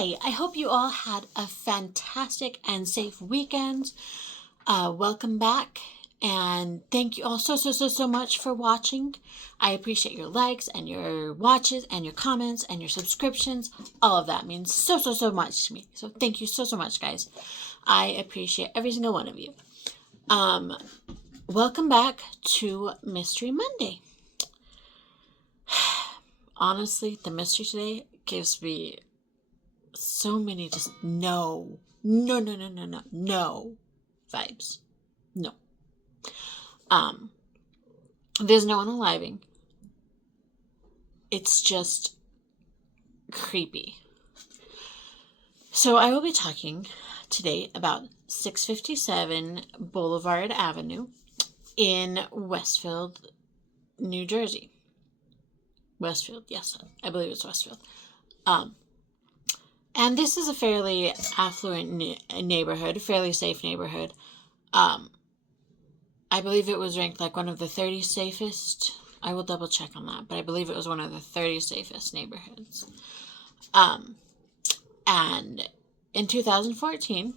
Hi, I hope you all had a fantastic and safe weekend. Welcome back, and thank you all so much for watching. I appreciate your likes and your watches and your comments and your subscriptions. All of that means so much to me. So thank you so much, guys. I appreciate every single one of you. Welcome back to Mystery Monday. Honestly, the mystery today gives me so many just no vibes. No. There's no one aliving. It's just creepy. So I will be talking today about 657 Boulevard Avenue in Westfield, New Jersey. Westfield, yes, I believe it's Westfield. And this is a fairly affluent neighborhood, a fairly safe neighborhood. I believe it was ranked like one of the 30 safest. I will double check on that, but I believe it was one of the 30 safest neighborhoods. And in 2014,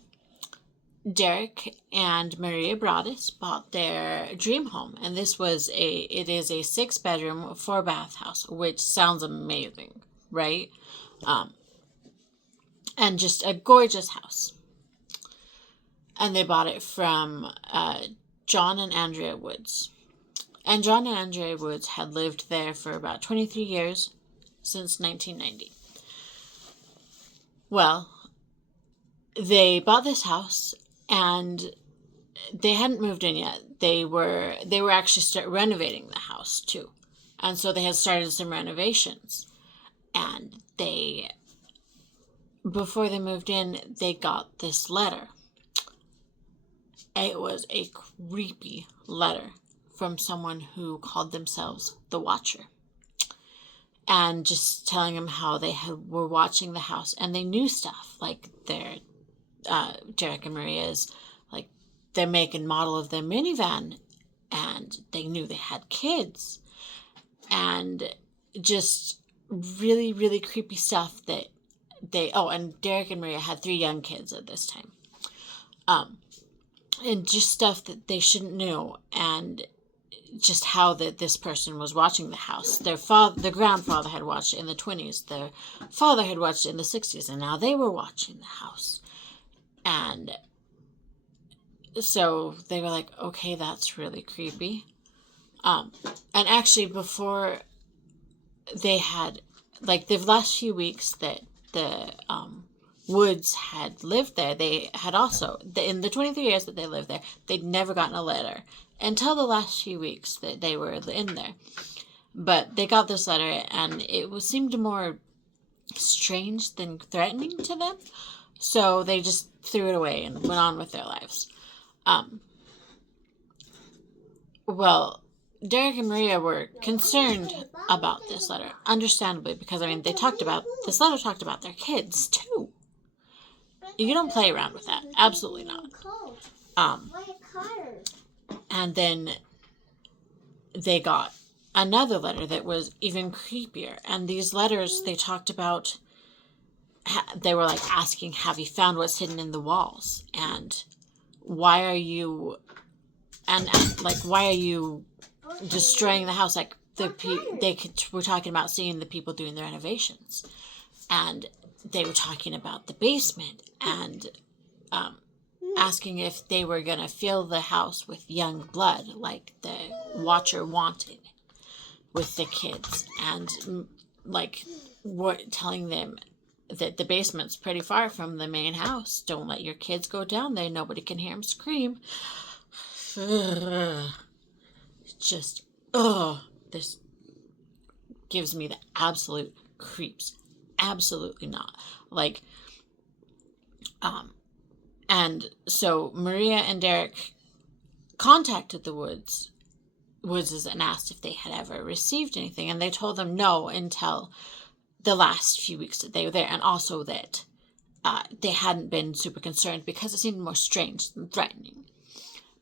Derek and Maria Broaddus bought their dream home, and it is a 6-bedroom, 4-bath house, which sounds amazing, right? And just a gorgeous house. And they bought it from John and Andrea Woods. And John and Andrea Woods had lived there for about 23 years, since 1990. Well, they bought this house, and they hadn't moved in yet. They were actually renovating the house, too. And so they had started some renovations. And before they moved in, they got this letter. It was a creepy letter from someone who called themselves the Watcher. And just telling them how they were watching the house, and they knew stuff, like Derek and Maria's, like their make and model of their minivan, and they knew they had kids, and just really creepy stuff that and Derek and Maria had 3 young kids at this time. And just stuff that they shouldn't know, and just how that this person was watching the house. Their grandfather had watched it in the 20s. Their father had watched it in the 60s, and now they were watching the house. And so they were like, okay, that's really creepy. And actually, before they had, like, the last few weeks that the Woods had lived there, they had also, in the 23 years that they lived there, they'd never gotten a letter until the last few weeks that they were in there. But they got this letter, and it seemed more strange than threatening to them. So they just threw it away and went on with their lives. Well, Derek and Maria were concerned about this letter, understandably, because, this letter talked about their kids, too. You don't play around with that. Absolutely not. And then they got another letter that was even creepier. And these letters, they talked about, they were like asking, have you found what's hidden in the walls? And why are you destroying the house? Like, we're talking about seeing the people doing the renovations. And they were talking about the basement, and asking if they were going to fill the house with young blood, like the Watcher wanted, with the kids. And, telling them that the basement's pretty far from the main house. Don't let your kids go down there. Nobody can hear them scream. This gives me the absolute creeps. Absolutely not. And so Maria and Derek contacted the Woodses and asked if they had ever received anything, and they told them no until the last few weeks that they were there, and also that they hadn't been super concerned because it seemed more strange than threatening.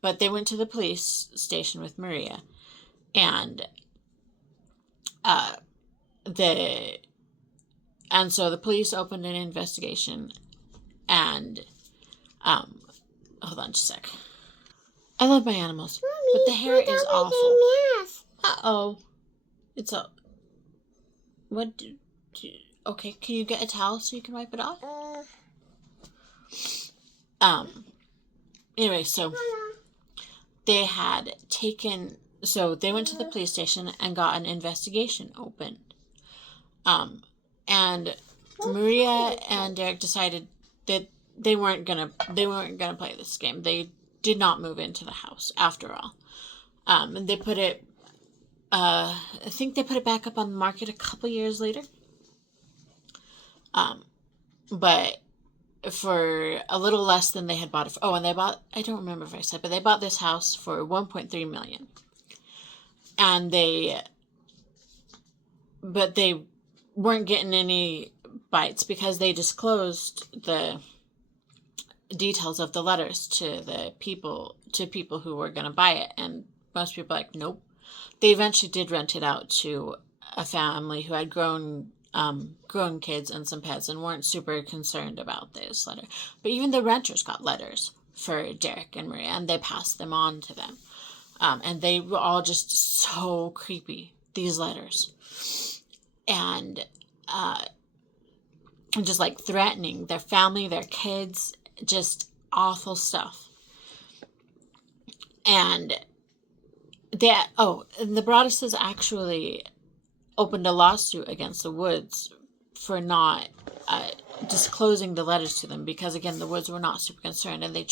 But they went to the police station with Maria, and the And so the police opened an investigation, and hold on just a sec. I love my animals, Mommy, but the hair is awful. Uh-oh. It's a... What do... Okay, can you get a towel so you can wipe it off? Anyway, so they had taken... So they went to the police station and got an investigation opened. And Maria and Derek decided that they weren't gonna play this game. They did not move into the house after all. And they put it, I think they put it back up on the market a couple years later. But for a little less than they had bought it for. Oh, and they bought, I don't remember if I said, but they bought this house for $1.3 million. And they weren't getting any bites because they disclosed the details of the letters to people who were going to buy it, and most people were like, nope. They eventually did rent it out to a family who had grown kids and some pets and weren't super concerned about this letter. But even the renters got letters for Derek and Maria, and they passed them on to them. And they were all just so creepy, these letters. And just like threatening their family, their kids, just awful stuff. And the Broadduses actually opened a lawsuit against the Woods for not disclosing the letters to them, because again, the Woods were not super concerned, and they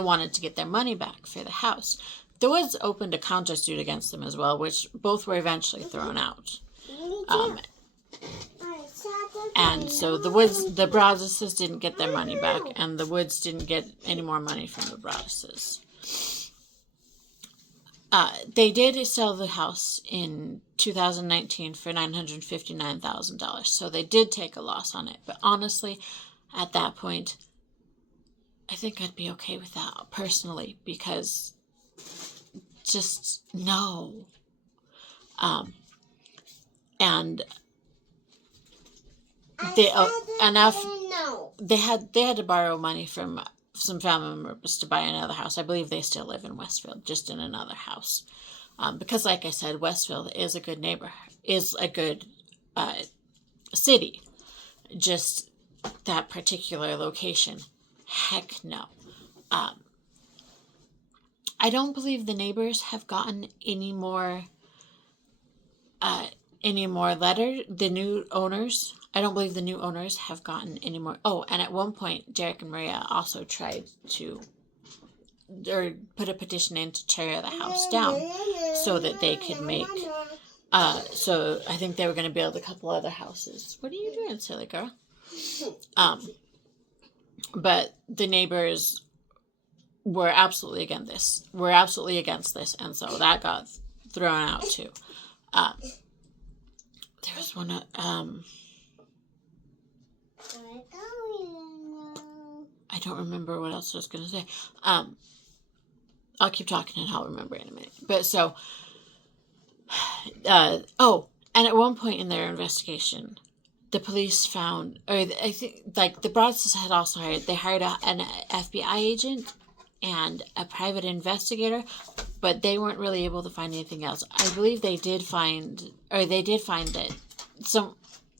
wanted to get their money back for the house. The Woods opened a countersuit against them as well, which both were eventually thrown out. And so the Broadduses didn't get their money back, and the Woods didn't get any more money from the Broadduses. They did sell the house in 2019 for $959,000, so they did take a loss on it. But honestly, at that point, I think I'd be okay with that personally, because just no. And they had to borrow money from some family members to buy another house. I believe they still live in Westfield, just in another house. Because like I said, Westfield is a good city. Just that particular location, heck no. I don't believe the neighbors have gotten any more letter. The new owners, I don't believe the new owners have gotten any more. Oh, and at one point, Derek and Maria also tried to, or put a petition in to tear the house down so that they could make, so I think they were going to build a couple other houses. What are you doing, silly girl? But the neighbors were absolutely against this, and so that got thrown out too. There was one, I don't remember what else I was going to say. I'll keep talking and I'll remember in a minute. But so, and at one point in their investigation, the police found, or I think, like, the Broadduses had also hired an FBI agent and a private investigator, but they weren't really able to find anything else. I believe they did find that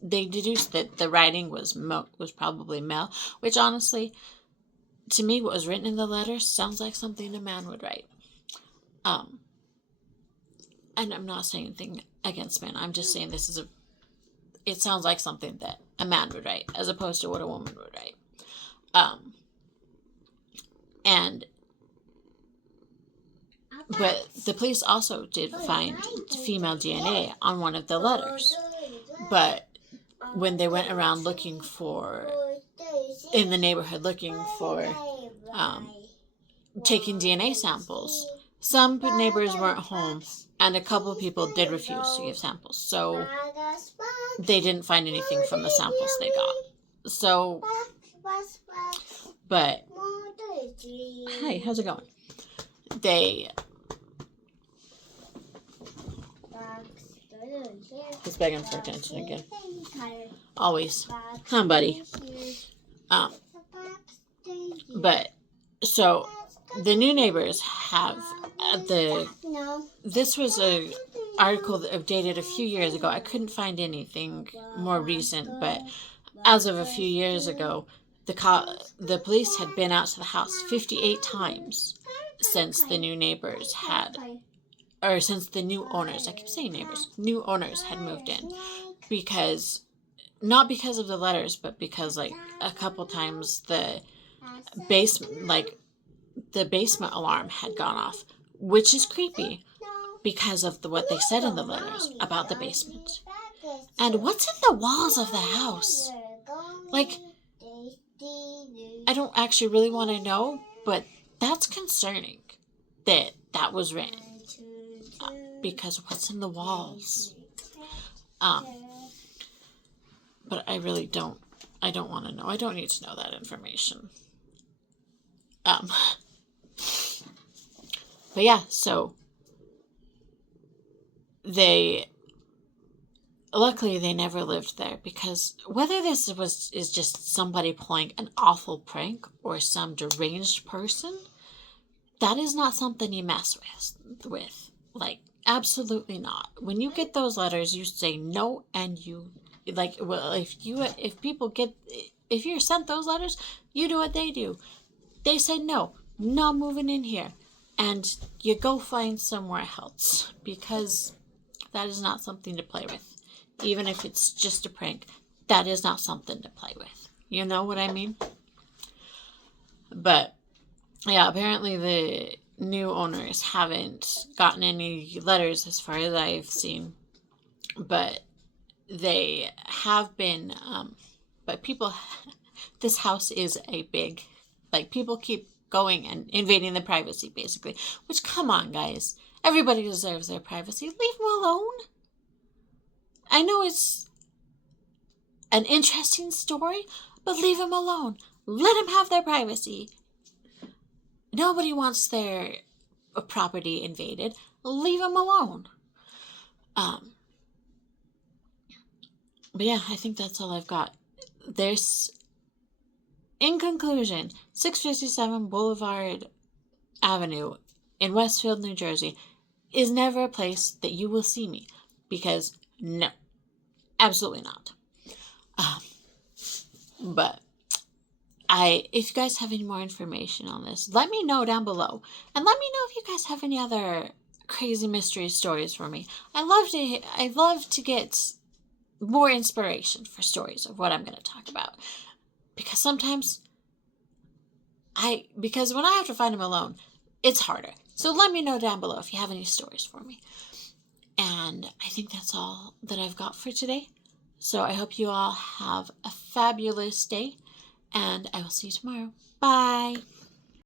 they deduced that the writing was probably male, which honestly, to me, what was written in the letter sounds like something a man would write. And I'm not saying anything against men. I'm just saying it sounds like something that a man would write, as opposed to what a woman would write. But the police also did find female DNA on one of the letters. But when they went around in the neighborhood looking for, taking DNA samples, some neighbors weren't home, and a couple of people did refuse to give samples. So they didn't find anything from the samples they got. So, but, hi, how's it going? He's begging for attention again. Always. Huh, buddy. But, so, the new neighbors have this was a article that dated a few years ago. I couldn't find anything more recent, but as of a few years ago, the police had been out to the house 58 times since the new neighbors or since the new owners, I keep saying neighbors, new owners had moved in. Not because of the letters, but because, like, a couple times the basement alarm had gone off, which is creepy because of what they said in the letters about the basement. And what's in the walls of the house? Like, I don't actually really want to know, but that's concerning that was written. Because what's in the walls? But I really don't want to know. I don't need to know that information. But yeah, so luckily they never lived there, because whether this is just somebody pulling an awful prank or some deranged person, that is not something you mess with. Like, absolutely not. When you get those letters, you say no, and you, like, well, if you're sent those letters, you do what they do. They said no, not moving in here, and you go find somewhere else, because that is not something to play with. Even if it's just a prank, that is not something to play with. You know what I mean? But yeah, apparently the new owners haven't gotten any letters as far as I've seen, but they have been, but people, this house is a big, like, people keep going and invading the privacy, basically, which, come on, guys, everybody deserves their privacy. Leave them alone. I know it's an interesting story, but leave them alone. Let them have their privacy. Nobody wants their property invaded. Leave them alone. But yeah, I think that's all I've got. In conclusion, 657 Boulevard Avenue in Westfield, New Jersey is never a place that you will see me, because no, absolutely not. But if you guys have any more information on this, let me know down below. And let me know if you guys have any other crazy mystery stories for me. I love to get more inspiration for stories of what I'm going to talk about. Because sometimes because when I have to find them alone, it's harder. So let me know down below if you have any stories for me. And I think that's all that I've got for today. So I hope you all have a fabulous day, and I will see you tomorrow. Bye.